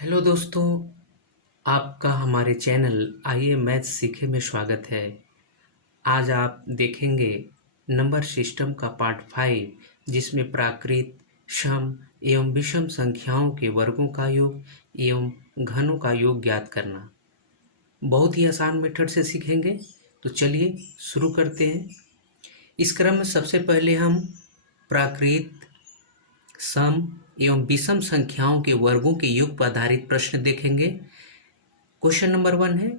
Hello दोस्तों, आपका हमारे चैनल आइए मैथ सीखे में स्वागत है। आज आप देखेंगे नंबर सिस्टम का पार्ट 5, जिसमें प्राकृत, सम एवं विषम संख्याओं के वर्गों का योग एवं घनों का योग ज्ञात करना। बहुत ही आसान मेथड से सीखेंगे, तो चलिए शुरू करते हैं। इस क्रम में सबसे पहले हम प्राकृत, सम एवं विषम संख्याओं के वर्गों के योग पर आधारित प्रश्न देखेंगे। क्वेश्चन नंबर 1 है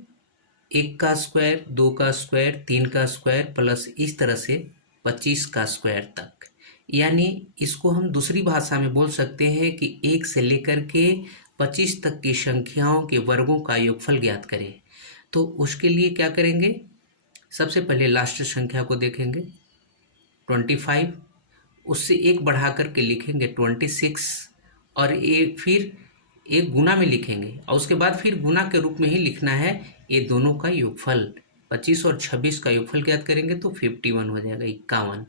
1 का स्क्वायर, 2 का स्क्वायर, 3 का स्क्वायर प्लस इस तरह से 25 का स्क्वायर तक। यानी इसको हम दूसरी भाषा में बोल सकते हैं कि 1 से लेकर के 25 तक की संख्याओं के वर्गों का योगफल ज्ञात करें। तो उसके लिए क्या करेंगे, सबसे पहले लास्ट संख्या को देखेंगे 25, उससे एक बढ़ा करके लिखेंगे 26 और फिर एक गुना में लिखेंगे और उसके बाद फिर गुना के रूप में ही लिखना है ये दोनों का योगफल। 25 और 26 का योगफल ज्ञात करेंगे तो 51 हो जाएगा, 51,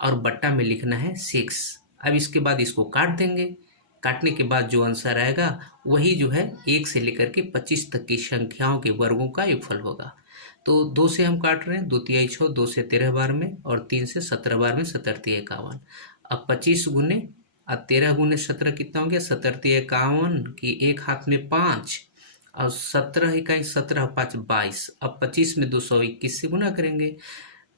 और बट्टा में लिखना है 6। अब इसके बाद इसको काट देंगे, काटने के बाद जो आंसर आएगा वही जो है 1 से लेकर के 25 तक की संख्याओं के वर्गों का योगफल होगा। तो 2 से हम काट रहे हैं, 2 तिहाई 6, 2 से 13 बार में और 3 से 17 बार में 17 तिहाई 51। अब 25 गुने अब 13 गुने 17 कितना हो गया, 17 तिहाई 51 की एक हाथ में 5 और 17 इकाई 17 5 22। अब 25 में 221 से गुना करेंगे,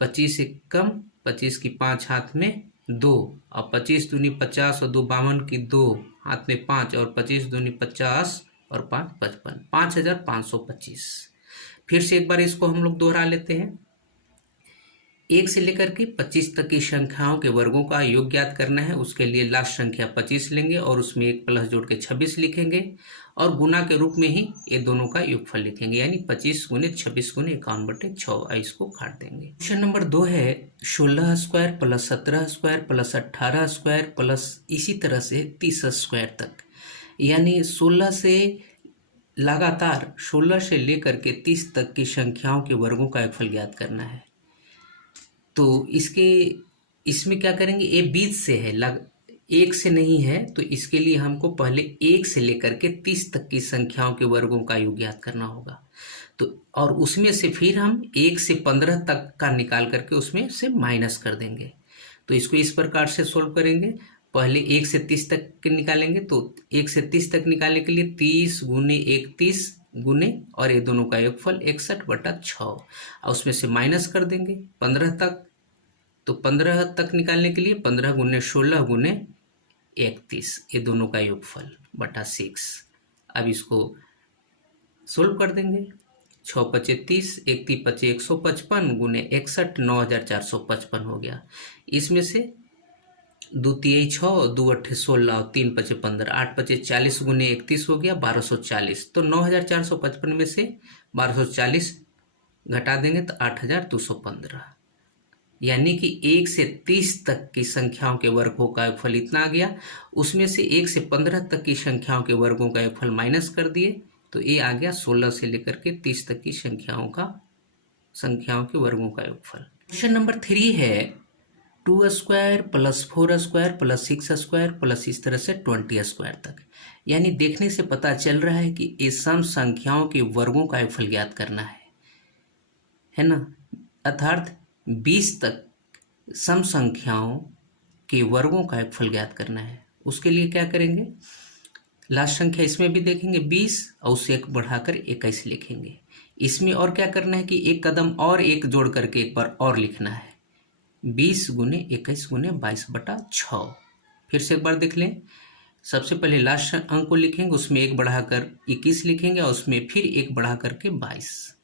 25 एक कम, 25 की 5 हाथ में 2 और 25 दूनी 50 और 2 52 की 2 हाथ में 5 और 25 दूनी 50 और 5 55, 5525। फिर से एक बार इसको हम लोग दोहरा लेते हैं। 1 से लेकर के 25 तक की संख्याओं के वर्गों का योग ज्ञात करना है। उसके लिए लास्ट संख्या 25 लेंगे और उसमें एक प्लस जोड़ के 26 लिखेंगे और गुना के रूप में ही ये दोनों का योगफल लिखेंगे, यानी 25 गुने 26 गुने 51/6। इसको काट देंगे। क्वेश्चन नंबर 2 है 16 square plus 17 square plus 18 square plus इसी तरह से 30 स्क्वायर तक। यानी 16 से लगातार 16 से लेकर के 30 तक की संख्याओं के वर्गों का योगफल ज्ञात करना है। तो इसमें क्या करेंगे, ये 20 से है, 1 से नहीं है, तो इसके लिए हमको पहले 1 से लेकर के 30 तक की संख्याओं के वर्गों का योग ज्ञात करना होगा। तो और उसमें से फिर हम 1 से 15 तक का निकाल करके उसमें से माइनस कर देंगे। तो इसको इस प्रकार से सोल्व करेंगे। पहले 1 से 30 तक के निकालेंगे, तो 1 से 30 तक निकालने के लिए 30 गुने 31 गुने और ये दोनों का योगफल 61/6 और उसमें से माइनस कर देंगे 15 तक। तो 15 तक निकालने के लिए 15 गुने 16 गुने 31, ये दोनों का योगफल बटा 6। अब इसको सोल्व कर देंगे। 6 पचे 30, 1 3 पचे 155 गुने 61, 9455 हो गया। इसमें से 2 तिहाई 6, 2 अट्ठे 16 और 3 पचे 15, 8 पचे 40 गुने 31 हो गया 1240। तो 9455 में से 1240 घटा देंगे तो 8215, यानी कि 1 से 30 तक की संख्याओं के वर्गों का योगफल इतना आ गया। उसमें से 1 से 15 तक की संख्याओं के वर्गों का योगफल माइनस कर दिए, तो ये आ गया 16 से लेकर के 30 तक की संख्याओं के वर्गों का योगफल। क्वेश्चन नंबर 3 है 2 square plus 4 square plus 6 square plus इस तरह से 20 स्क्वायर तक। यानी देखने से पता चल रहा है कि ये सम संख्याओं के वर्गों का योगफल ज्ञात करना है ना, अर्थात 20 तक सम संख्याओं के वर्गों का योगफल ज्ञात करना है। उसके लिए क्या करेंगे, लास्ट संख्या इसमें भी देखेंगे 20 और उससे एक बढ़ाकर 21 लिखेंगे। इसमें और क्या करना है कि एक कदम और एक जोड़ करके एक बार और लिखना है, 20 गुने 21 गुने 22/6। फिर से एक बार देख लें। सबसे पहले लास्ट अंक को लिखेंगे, उसमें एक बढ़ाकर 21 लिखेंगे और उसमें फिर एक बढ़ा करके 22।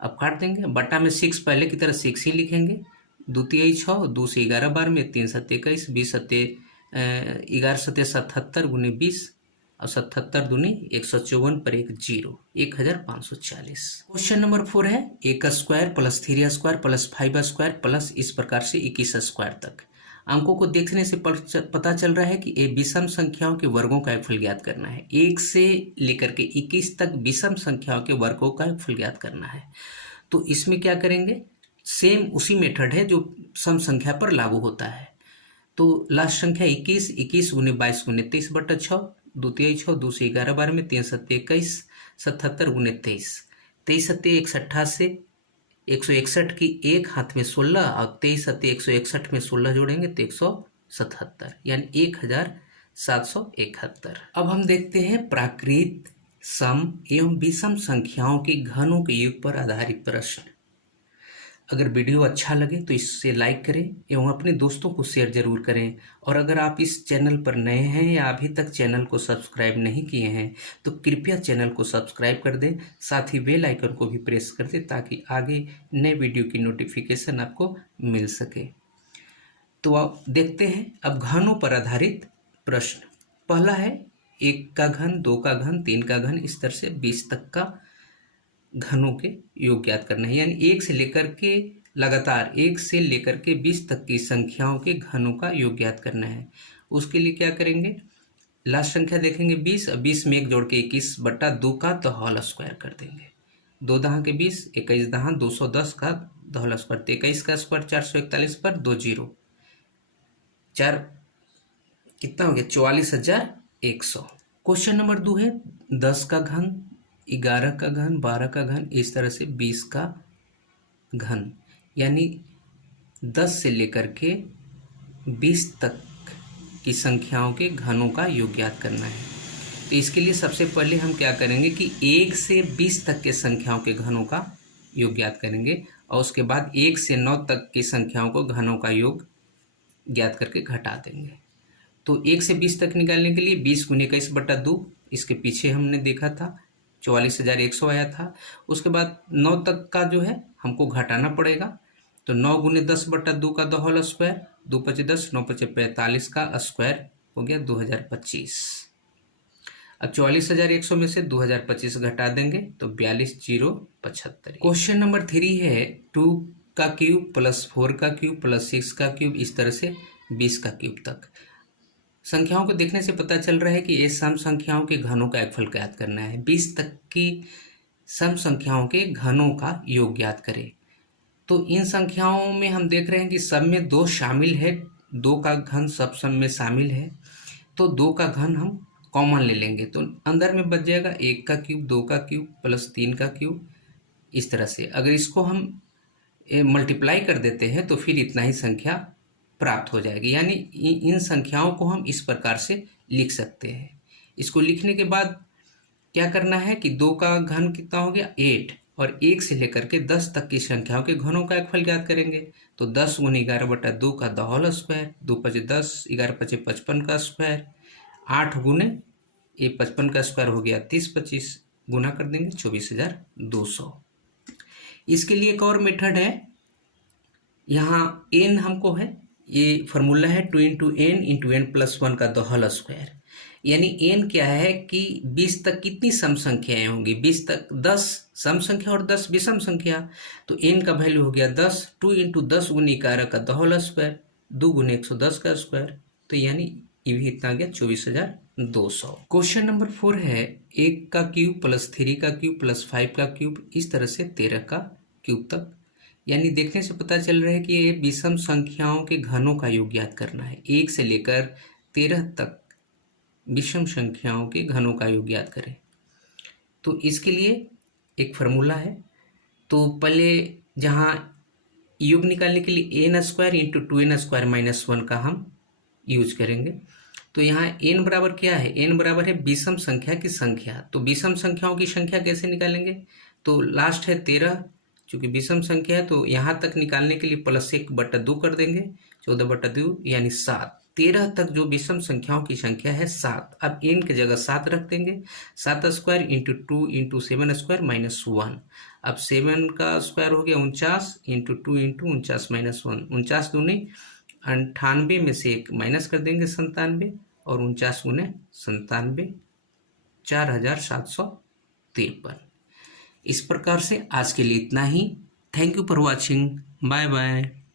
अब काट देंगे, बट्टा में 6 पहले की तरह 6 ही लिखेंगे। 2 तिहाई 6, 2 से 11 बार में 3 7 21, 20 सत्ते 11 सत्ते 77 गुने 20 और 77 दूनी 154 पर एक 0, 1540। क्वेश्चन नंबर 4 है 1 square plus 3 square plus 5 square plus इस प्रकार से 21 स्क्वायर तक। अंकों को देखने से पता चल रहा है कि ये विषम संख्याओं के वर्गों का योगफल ज्ञात करना है। 1 से लेकर के 21 तक विषम संख्याओं के वर्गों का योगफल ज्ञात करना है। तो इसमें क्या करेंगे, सेम उसी मेथड है जो सम संख्या पर लागू होता है। तो लास्ट संख्या 21, 21 गुने 22 गुने 23/6, दो तिहाई 6, 2 से 11 12 में, 3 7 21, 77 गुने 23, 23 7 188, 161 की एक हाथ में 16 और 23 7 161 में 16 जोड़ेंगे तो 177, यानी 1771। अब हम देखते हैं प्राकृत, सम एवं विषम संख्याओं के घनों के योग पर आधारित प्रश्न। अगर वीडियो अच्छा लगे तो इसे लाइक करें एवं अपने दोस्तों को शेयर जरूर करें। और अगर आप इस चैनल पर नए हैं या अभी तक चैनल को सब्सक्राइब नहीं किए हैं तो कृपया चैनल को सब्सक्राइब कर दें, साथ ही बेल आइकन को भी प्रेस कर दें ताकि आगे नए वीडियो की नोटिफिकेशन आपको मिल सके। तो आप देखते हैं अब घनों पर आधारित प्रश्न। पहला है 1 का घन, 2 का घन, 3 का घन, इस तरह से 20 तक का घनों के योग ज्ञात करना है, यानी 1 से लेकर के लगातार 1 से लेकर के 20 तक की संख्याओं के घनों का योग ज्ञात करना है। उसके लिए क्या करेंगे, लास्ट संख्या देखेंगे 20, और 20 में 1 जोड़ के 21/2 का तो होल स्क्वायर कर देंगे। 2 दहाँ के 20, 21 दहाँ 210 का होल स्क्वायर, 23 का स्क्वायर 441 पर 2 जीरो, 4 कितना हो गया 44,100। क्वेश्चन नंबर 2 है 10 का घन, 11 का घन, 12 का घन, इस तरह से 20 का घन, यानी 10 से लेकर के 20 तक की संख्याओं के घनों का योग ज्ञात करना है। तो इसके लिए सबसे पहले हम क्या करेंगे कि 1 से 20 तक के संख्याओं के घनों का योग ज्ञात करेंगे और उसके बाद 1 से 9 तक की संख्याओं को घनों का योग ज्ञात करके घटा देंगे। तो 1 से 20 तक निकालने के लिए 20 गुने 21/2, इसके पीछे हमने देखा था 44,100 आया था। उसके बाद 9 तक का जो है हमको घटाना पड़ेगा, तो 9 गुने 10/2 का होल स्क्वायर, 2 5 10, 9 5 45 का स्क्वायर हो गया 2025। अब 44,100 में से 2025 घटा देंगे तो 42,075। क्वेश्चन नंबर 3 है 2 का क्यूब प्लस 4 का क्यूब प्लस 6 का क्यूब, इस तरह से 20 का क्यूब तक। संख्याओं को देखने से पता चल रहा है कि ये सम संख्याओं के घनों का योगफल ज्ञात करना है। 20 तक की सम संख्याओं के घनों का योग ज्ञात करें। तो इन संख्याओं में हम देख रहे हैं कि सब में 2 शामिल है, 2 का घन सब में शामिल है, तो 2 का घन हम कॉमन ले लेंगे तो अंदर में बच जाएगा 1 का क्यूब, 2 का क्यूब प्लस 3 का क्यूब, इस तरह से। अगर इसको हम मल्टीप्लाई कर देते हैं तो फिर इतना ही संख्या प्राप्त हो जाएगी, यानी इन संख्याओं को हम इस प्रकार से लिख सकते हैं। इसको लिखने के बाद क्या करना है कि 2 का घन कितना हो गया 8, और 1 से लेकर के 10 तक की संख्याओं के घनों का योगफल ज्ञात करेंगे। तो 10 गुने 11/2 का होल स्क्वायर, 2 5 10, 11 5 55 का स्क्वायर, 8 गुने 55 का स्क्वायर हो गया 30 25, गुना कर देंगे 24,200। इसके लिए एक और मेथड है, यहाँ n हमको है, ये फॉर्मूला है 2 × n + 1 का होल स्क्वायर, यानी n क्या है कि 20 तक कितनी सम संख्याएं होंगी, 20 तक 10 सम संख्या और 10 विषम संख्या, तो n का वैल्यू हो गया 10, 2 × 10 गुने 11 का होल स्क्वायर, 2 गुने 110 का स्क्वायर, तो यानी ये भी इतना गया 24,200। क्वेश्चन नंबर 4 है 1 का क्यूब प्लस 3 का क्यूब प्लस 5 का क्यूब, इस तरह से 13 का क्यूब तक, यानी देखने से पता चल रहा है कि ये विषम संख्याओं के घनों का योग ज्ञात करना है। 1 से लेकर 13 तक विषम संख्याओं के घनों का योग ज्ञात करें। तो इसके लिए एक फार्मूला है, तो पहले जहाँ योग निकालने के लिए n² × 2n² - 1 का हम यूज करेंगे। तो यहाँ n बराबर क्या है, n बराबर है विषम संख्या की संख्या। तो विषम संख्याओं की संख्या कैसे निकालेंगे, तो लास्ट है 13, चूँकि विषम संख्या है तो यहाँ तक निकालने के लिए प्लस 1/2 कर देंगे, 14/2 यानी 7। 13 तक जो विषम संख्याओं की संख्या है 7। अब n की जगह 7 रख देंगे, 7² × 2 × 7² - 1। अब 7 का स्क्वायर हो गया 49, × 2 × 49 - 1, 49 दूनी 98 में से 1 माइनस कर देंगे 97, और 49 गुने 97 4753। इस प्रकार से आज के लिए इतना ही। Thank you for watching, bye bye.